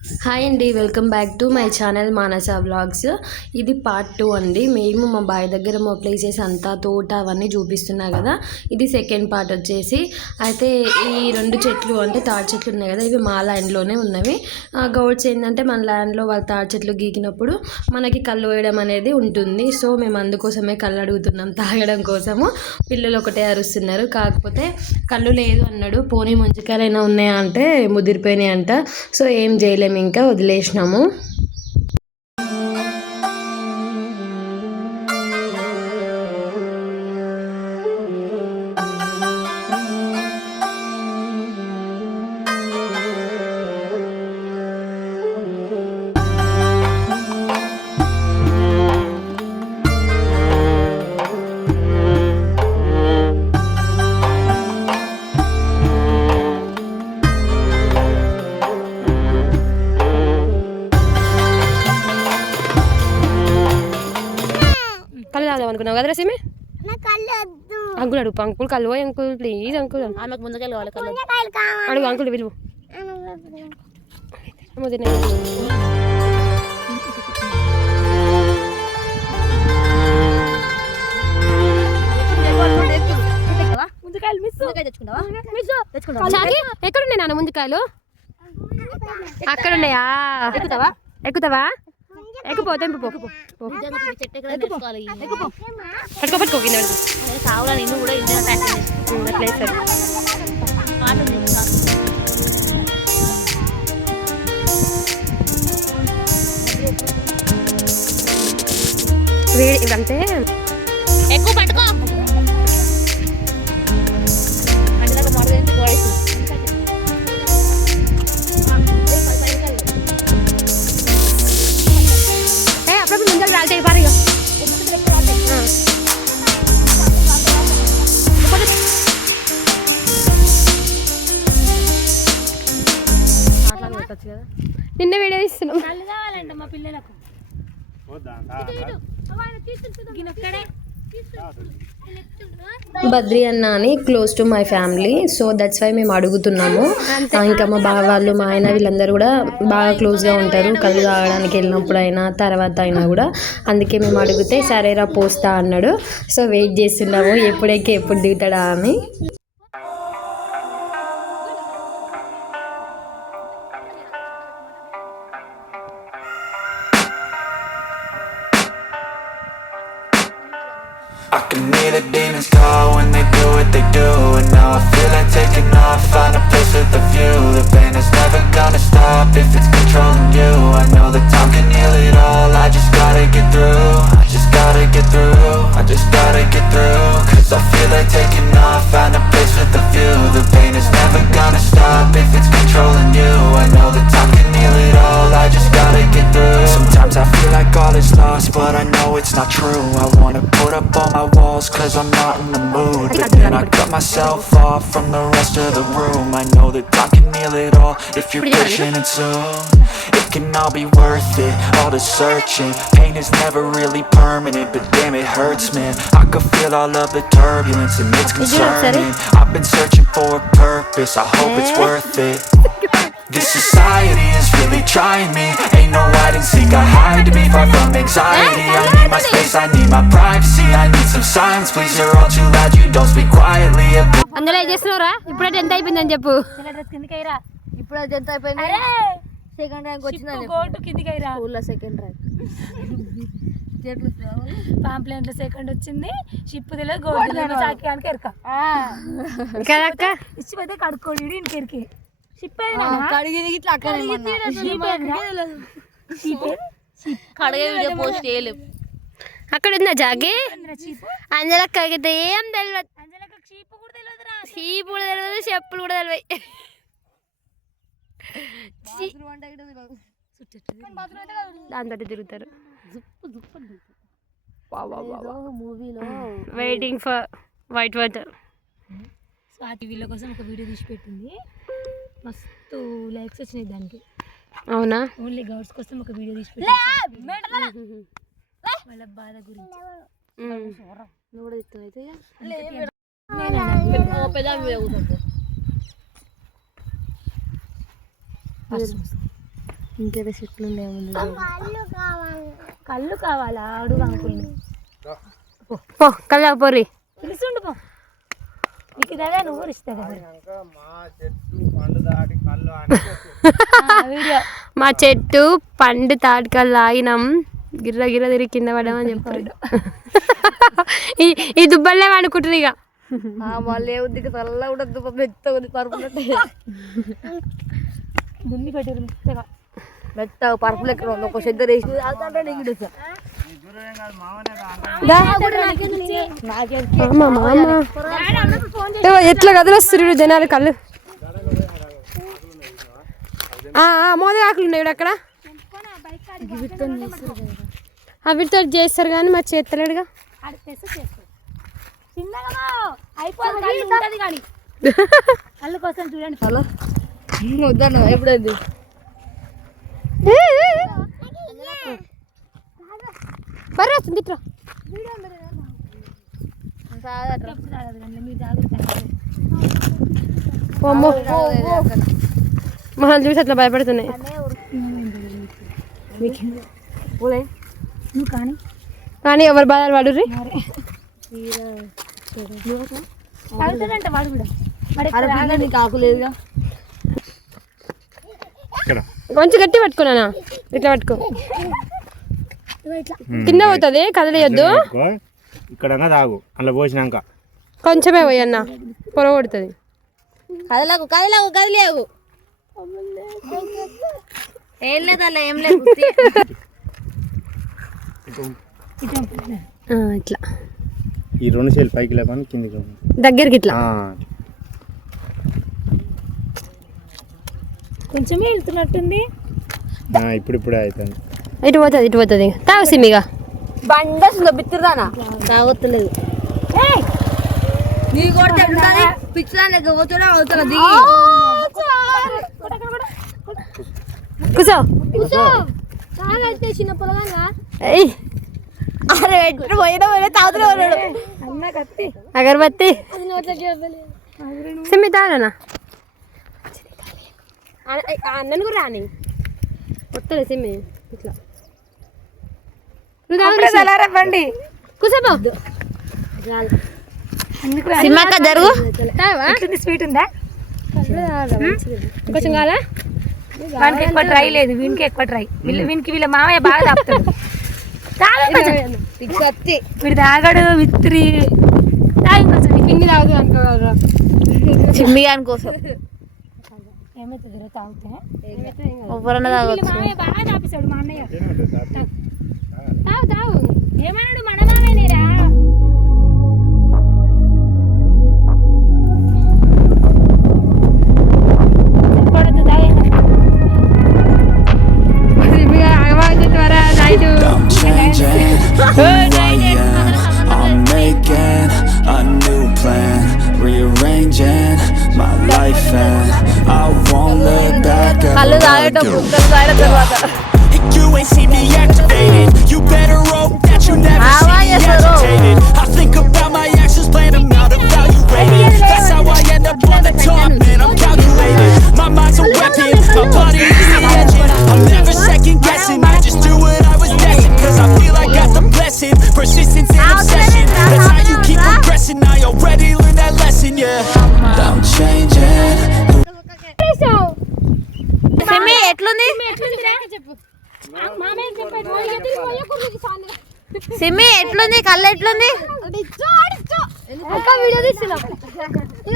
Hi అండి, welcome back to my channel Manasa vlogs. ఇది part 2 అండి. మేము మా బాయ్ దగ్గర మా ప్లేసెస్ అంతా తోట అవన్నీ చూపిస్తున్నా కదా. ఇది సెకండ్ పార్ట్ వచ్చేసి. అయితే ఈ రెండు చెట్లు అంటే తాడి చెట్లు ఉన్నాయి కదా, ఇవి మా ల్యాండ్లోనే ఉన్నవి. గౌడ్స్ ఏంటంటే మన ల్యాండ్లో వాళ్ళ తాడి చెట్లు గీకినప్పుడు మనకి కళ్ళు వేయడం అనేది ఉంటుంది. సో మేము అందుకోసమే కళ్ళు అడుగుతున్నాం తాగడం కోసము. పిల్లలు ఒకటే అరుస్తున్నారు. కాకపోతే కళ్ళు లేదు అన్నాడు. పోనీ ముంజికాయలైనా ఉన్నాయా అంటే ముదిరిపోయినాయి అంట. సో ఏం చేయలేము, ఇంకా వదిలేసినాము. కళ్ళు తాగుదామనుకున్నావు కదరా సిమి? అంకుల్ అడుగు, అంకుల్ కళ్ళు అంకుల్ ప్లీజ్ అంకుల్. ఆమెకు ముందుకెళ్ళి కావాలి కళ్ళు అడుగు అంకుల్ విలువ. ఎక్కడున్నాయి నాన్న ముందుకాయలు? అక్కడ ఉన్నాయా? ఎక్కుతావా? ఎక్కుపో తెంపు పట్టుకో కింద వేడి ఇదంటే ఎక్కువ పట్టుకో. ముందర రాలితే పారు. నిన్న వీడియో ఇస్తున్నాం. మా పిల్లలకు బద్రి అన్న అని close to my family. So that's why మేము అడుగుతున్నాము. ఇంకా మా బావ వాళ్ళు మా ఆయన వీళ్ళందరూ కూడా బాగా క్లోజ్గా ఉంటారు. కళ్ళు తాగడానికి వెళ్ళినప్పుడు అయినా తర్వాత అయినా కూడా. అందుకే మేము అడిగితే సరేరా పోస్తా అన్నాడు. సో వెయిట్ చేస్తున్నాము ఎప్పుడెక్కి ఎప్పుడు దిగుతాడా అని. I can hear the demons call when they do what they do. And now I feel like taking off, find a place with a view. The pain is never gonna stop if it's controlling you. I know that time can heal it all, I just gotta get through. I just gotta get through, I just gotta get through. Cause I feel like taking off, find a place with a view. The pain is never gonna stop if it's controlling you. I know that time can heal it all, I just gotta get through. Sometimes I feel like all is lost, but I know it's not true. I wanna put up all my walls cause I'm not in the mood. But then I cut myself off from the rest of the room. I know that time can heal it all if you're pushing it soon. It can all be worth it, all the searching. Pain is never really permanent, but damn it hurts man. I could feel all of the turbulence and it's concerning. I've been searching for a purpose, I hope it's worth it. This society is really trying me. Ain't no hide and seek, I hide to be far from anxiety. I need my space, I need my privacy. I need some silence, please, you're all too loud. You don't speak quietly. అందులో ఏం చేస్తున్నావురా? ఇప్పుడే 10th అయిపోయిందని చెప్పు. ఇప్పుడు 10th అయిపోయింది. Second rank వచ్చిందని స్కూల్లో సెకండ్ ర్యాంక్. పాంప్లెంట్ సెకండ్ వచ్చింది. షిప్ తెలియదు, గోల్డ్ తెలియదు, సాకియానికి ఎరక ఇచ్చి పోతే కడుక్కోడు ఇంకెరికి. షిప్ కడిగి ఇట్లా కడిగే వీడియో పోస్ట్ చేయలేము. అక్కడ ఉందా జాగి? అంజలక్కకి ఏం తెలియదు. చీపు కూడా తెలియదు, చెప్పులు కూడా తెలియదు. దాంతో తిరుగుతారు. మూవీలో waiting for white water. Swathi వీళ్ళ కోసం ఒక వీడియో తీసి పెట్టింది. మస్తు లైక్స్ వచ్చినాయి దానికి. అవునా? ఓన్లీ గర్ల్స్ కోసం ఒక వీడియో తీసి పెట్టింది. వాళ్ళ బాధ గురించి. నువ్వు కూడా ఇస్తావు అయితే ఇంకేదో చెట్లు ఉన్నాయి ముందు. కళ్ళు కావాలా అడుగు అంకుల్ని. పో కళ్ళ పోరి. పిలుచుండు పో. నీకు ఇదే నువ్వు ఇస్తా కదా వీడియో. మా చెట్టు పండు తాటికల్లు ఆగినాం, గిర్ర గిర్ర తిరిగి కింద పడమని చెప్పాడు. ఈ దుబ్బల్లే వాడుకుంటారు ఇక. మళ్ళీ ఏముంది చల్ల ఉండదు మెత్త ఉంది పరుపులంటే దున్ని పెట్టారు మెత్తగా. మెత్త పరుపులు ఎక్కడ ఉంది ఒక చెద్ద వేసి ఎట్లా కదిలొస్తారు జనాలు కళ్ళు. మోదీ ఆకులు ఉన్నాయి అక్కడ, వీటితో చేస్తారు కానీ మా చేస్తలేడుగా. అయిపోతుంది కానీ కళ్ళు కోసం చూడండి. హలో వద్దన్న ఎప్పుడైంది బర్రె వస్తుంది ఇట్లా. మీరు జాగ్రత్త. మనం చూసి అట్లా భయపడుతున్నాయి. నువ్వు కానీ కానీ ఎవరు బాధలు పడుర్రి. తాగుతాడంట వాడు కూడా. నీకు ఆకు లేదుగా. కొంచెం గట్టి పట్టుకున్నానా, ఇట్లా పట్టుకో, కింద పోతుంది కదలేయద్దు. ఇక్కడ తాగు అలా పోసినాక కొంచెమే పోయన్న పొర కొడుతుంది. కదలకు కదలకు కదిలేవు ఏం లేదల్లా ఏం లేదు. ఇట్లా ఈ 2 చేలు పైకి లేపని కిందికి దగ్గరికి ఇట్లా. కొంచెమే వెళ్తున్నట్టుంది. ఇప్పుడిప్పుడే అవుతుంది. ఇటు పోతుంది ఇటు పోతుంది. తాగు సిమ్మిగా. బండస్తుందో బిత్తురుదానా తాగొత్తలేదు. నీ కొడితే పిచ్చిదాన్ని పోతున్నా అవుతున్నా దిగి కూర్చో. చిన్న పొలగా అరే ఎట్టు పోయినా పోయినా తాగుతూనే ఉన్నాడు. అగరబత్తి సిమ్మి తాగనా. అన్నను కూడా రాని వస్తుంది సిమ్మి ఇట్లా. బండి కూర్చోబో. సిమ్మక్క జరుగు. స్వీట్ ఉందా కొంచెం కావాలా. వానికి ఎక్కువ ట్రై లేదు, వీనికి ఎక్కువ ట్రై. వీనికి వీళ్ళ మామయ్య బాగా తాపుతాడు. వీడు తాగాడు విత్రి తాగి కొంచెం పిండి తాగుతుంది అనుకోగలరా. చిమ్మిగాని కోసం ఏమవుతుంది తాగితే ఎవరన్నా తాగొచ్చు. మామయ్య బాగా తాపిస్తాడు. మా అన్నయ్య తాగు తాగు ఏమన్నాడు మన మామయ్యనేరా. I'm changing who I am. I'm making a new plan, rearranging my life and I won't look back at కళ్ళు what I తాగేటప్పుడు do. కుక్కలు తాగిన తర్వాత You ain't see me activated. You better hope that you never see me agitated. I think about my actions, plan them out, evaluated. That's how I end up on the top, man, I'm calculated. My mind's a weapon, my body is the engine. I'm never second guessing, I just do what I was destined. Cause I feel I got the blessing, persistence and obsession. That's how you keep progressing, I already learned that lesson, yeah. I'm changing. Simmi ఎట్లుంది సిమ్మి ఎట్లుంది కళ్ళు ఎట్లుంది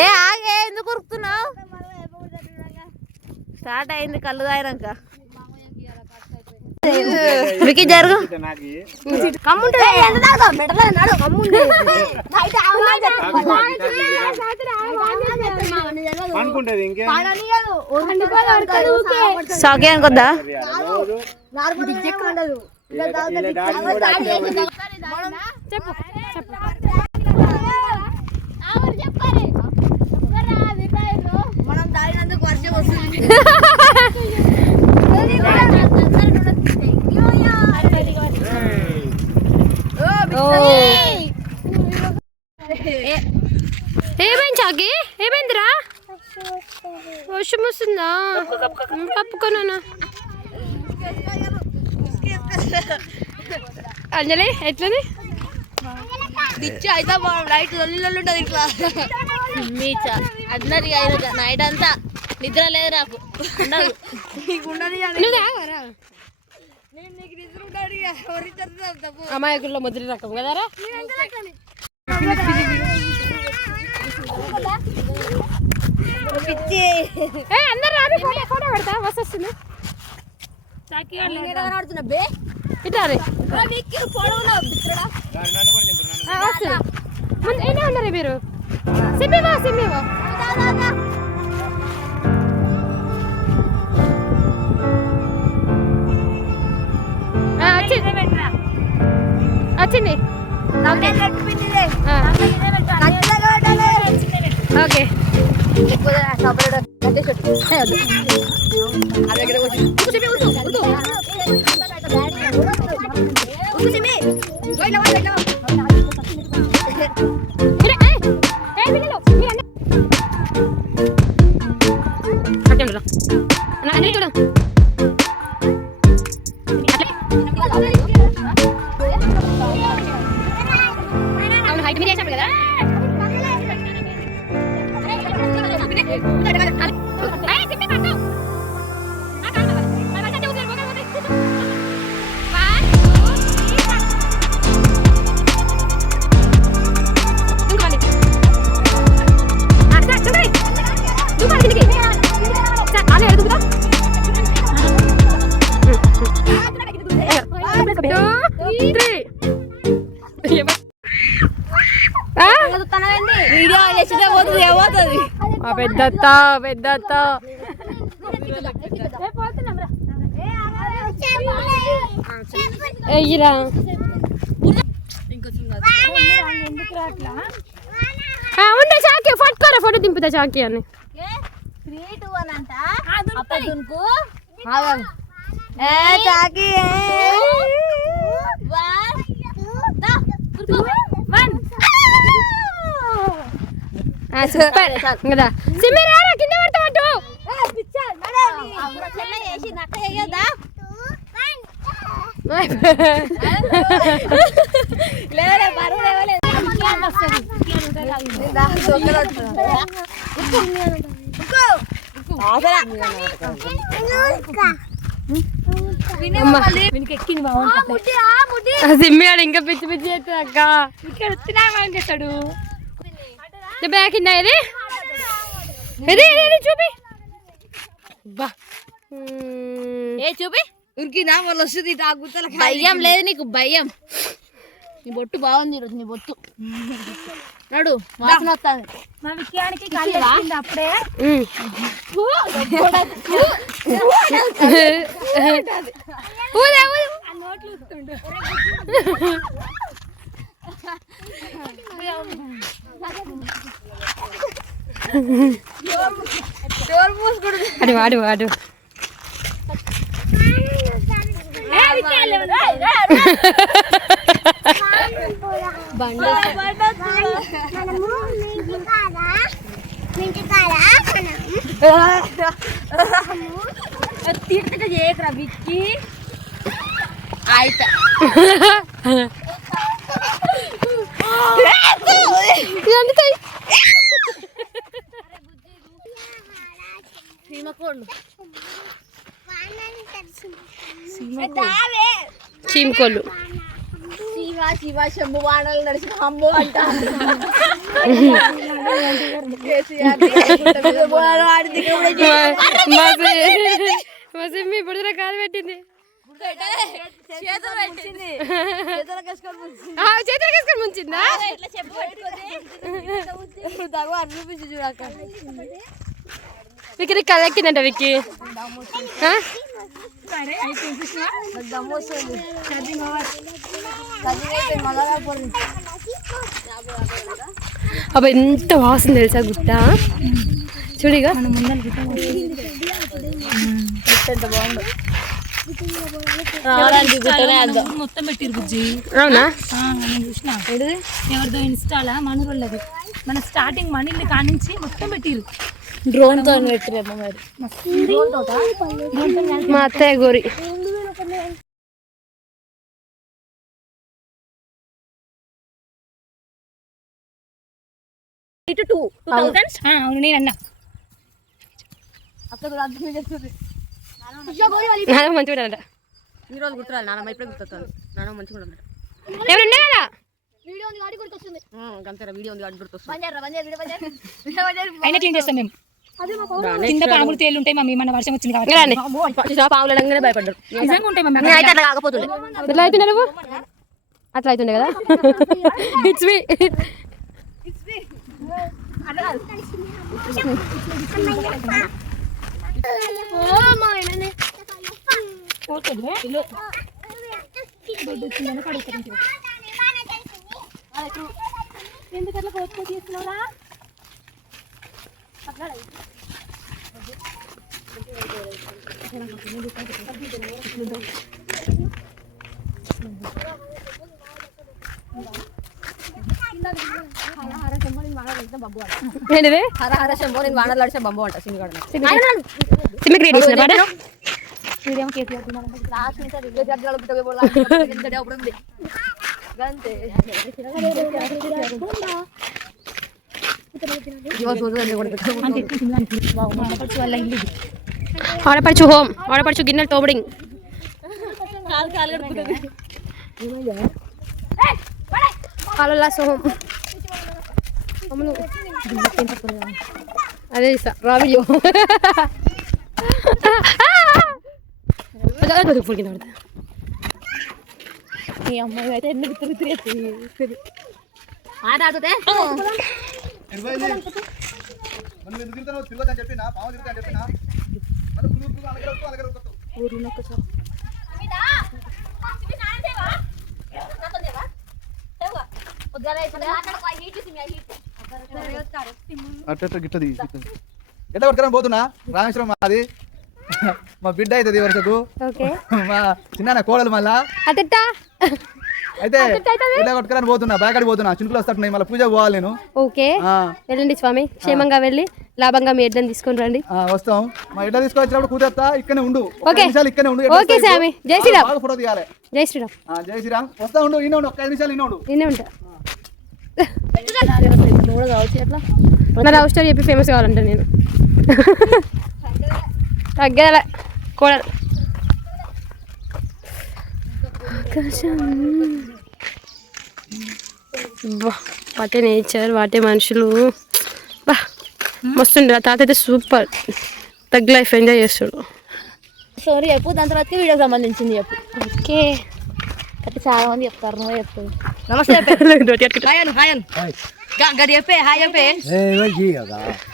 ఏ ఆగే ఎందుకు ఉరుకుతున్నావు start అయింది కళ్ళు తాగినాక వికి జరుగు అనుకుంటది ఇంకే సాకే అనుకోద్దా మనం తాగినందుకు వర్షం వస్తుంది ఏమైంది చాకి, ఏమైందిరా? వర్షం వస్తుందా? కప్పుకోనా అంజలి ఎట్లని డిచ్చి అయితే లైట్ లొల్లి ఉంటుంది ఇట్లా మీచా అందరి నైట్ అంతా నిద్ర లేదు నాకు ఉండదు అమాయకుల్లో మొదటి రకం కదరా అందరు రాదు ఫోటో పెడతా బస్ వస్తుంది ఇట్లా వస్తుంది ముందు ఉన్నారు మీరు సిమ్మివా వచ్చింది ఓకే అవును హైట్ మీద వేసాం కదా పెద్ద ఎయ్యిరా ఉండే చాకి పట్టుకోరా ఫోటో దింపుతా చాకి అని సూపర్ కదా సిమ్మి రారా కింద పడతావు సిమ్మి ఆడు ఇంకా పిచ్చి పిచ్చి చేస్తుంది అక్క ఇక్కడ వచ్చినా చేస్తాడు బ్యాగ్ కింద ఇది చూపి బా ఏ చూపి ఉరికినా వాళ్ళు వస్తుంది భయం లేదు నీకు భయం నీ బొట్టు బాగుంది ఈరోజు నీ బొట్టు నడు వాసన వస్తుంది మా విషయానికి కళ్ళు అప్పుడే నోట్లు వస్తుండు వాడు తీర్థగా చేయకరా విక్కి ఆಯ್ತಾ చీమకోళ్ళు శివ శంభు బాణాలు నడిచిన అమ్మో అంట మా సిమ్మి బుడదల కాలు పెట్టింది చేతులు కేసుకొని ముంచిందా చూపించి చూడక విక్కి కథ ఎక్కిందంట విక్కి అబ్బా ఎంత వాసన తెలుసా గుట్ట చూడిగా మొత్తం పెట్టిరు బుజ్జి అవునా నేను చూసిన ఎవరిదో ఇన్స్టాలా మనూరులది మన స్టార్టింగ్ మనీ కానించి మొత్తం పెట్టిరు డ్రోన్ తో పెట్టిరేమో మరి మా అత్తయ్య గోరి వెయిట్ 2000 అవును నేను అన్నా అక్కడ అర్థం చేస్తుంది మంచిగా ఉండాలంట. ఈ రోజు గుర్తురాలి నాన్నమ్మ ఇప్పుడే గుర్తొస్తుంది నాన్నమ్మ మంచిగా ఉండాలంట ఎవరు ఉండే కదా వీడియో ఉంది గాడి గుర్తొస్తుంది గంతేరా వీడియో ఉంది గాడి గుర్తొస్తుంది అయినా క్లీన్ చేస్తాం మేము కింద పాములు తేలు ఉంటాయి మమ్మీ మన వర్షం వచ్చింది కాబట్టి పావులంగానే భయపడ్డారు నిజంగా ఉంటాయి మమ్మీ అయితే అట్లా కాకపోతుండే ఎట్లా అవుతుండే నువ్వు అట్లా అవుతుండే కదా ఇట్స్ మీ ఎందుకట్లా కోసుకో తీసుకున్నారా ఏంటిది హర హర శంభో నేను వానలు అడిచే బంబు అంట సినిగాడు సిమ్మి క్రియేట్ చేసిన పాట వీడియో కేసు లాస్ట్ నుంచి రివ్యూ జడ్జాలు బిడ్డ పోయి అప్పుడు ఉంది గంతే ఆడపడుచు హోమ్ ఆడపడుచు గిన్నెలు తోబడింగ్ హోమ్ అదే రావియో ఈ అమ్మాయి అయితే ఎన్ని ఆట ఆడుతే అట్ట గిట్టది ఎట్లా పట్టుకుని పోతున్నా రామేశ్వరం మాది మా బిడ్డ అవుతుంది వరుసకు మా చిన్న కోడలు మళ్ళా అట్టా అయితే ఎట్లా పట్టుకుని పోతున్నా బాయకాడికి పోతున్నా చినుకులు వస్తున్నాయి మళ్ళీ పూజ పోవాలి నేను ఓకే వెళ్ళండి స్వామి క్షేమంగా వెళ్ళి లాభంగా మీ ఎడ్లని తీసుకొని రండి వస్తాం మా ఎడ్ల తీసుకొచ్చినప్పుడు కూతేస్తా ఇక్కడనే ఉండు ఓకే. నిమిషాలు ఇక్కడనే ఉండు ఓకే స్వామి జై శ్రీరామ్ బాగా ఫోటో తీయాలి జై శ్రీరామ్ జై శ్రీరామ్ వస్తా ఉండు ఇన్న ఉండు 5 నిమిషాలు ఇన్న ఉండు నేనే ఉంటా నా లవ్ స్టోరీ చెప్పి ఫేమస్ కావాలంట నేను తగ్గల కూడా వాటే నేచర్ వాటే మనుషులు బా మస్తుండే తాత అయితే సూపర్ తగ్గ లైఫ్ ఎంజాయ్ చేస్తాడు స్టోరీ చెప్పు దాని తర్వాత వీడియోకి సంబంధించింది చెప్పు ఓకే అయితే చాలా మంది చెప్తారు నువ్వు చెప్పు నమస్తే హాయన్ హాయన్ గడి చెప్పే హాయ్ చెప్పే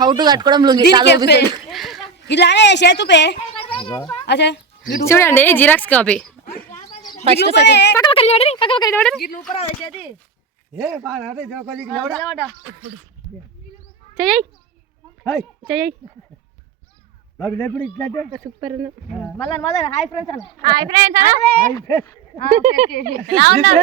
హౌ టు కట్టుకోవడం లుంగి ఇలానే చేతు పే అచ్చా చూడండి జిరాక్స్ కాపీ సూపర్ మళ్ళీ హాయ్ ఫ్రెండ్స్ హాయ్ ఫ్రెండ్స్ ఎలా ఉన్నారు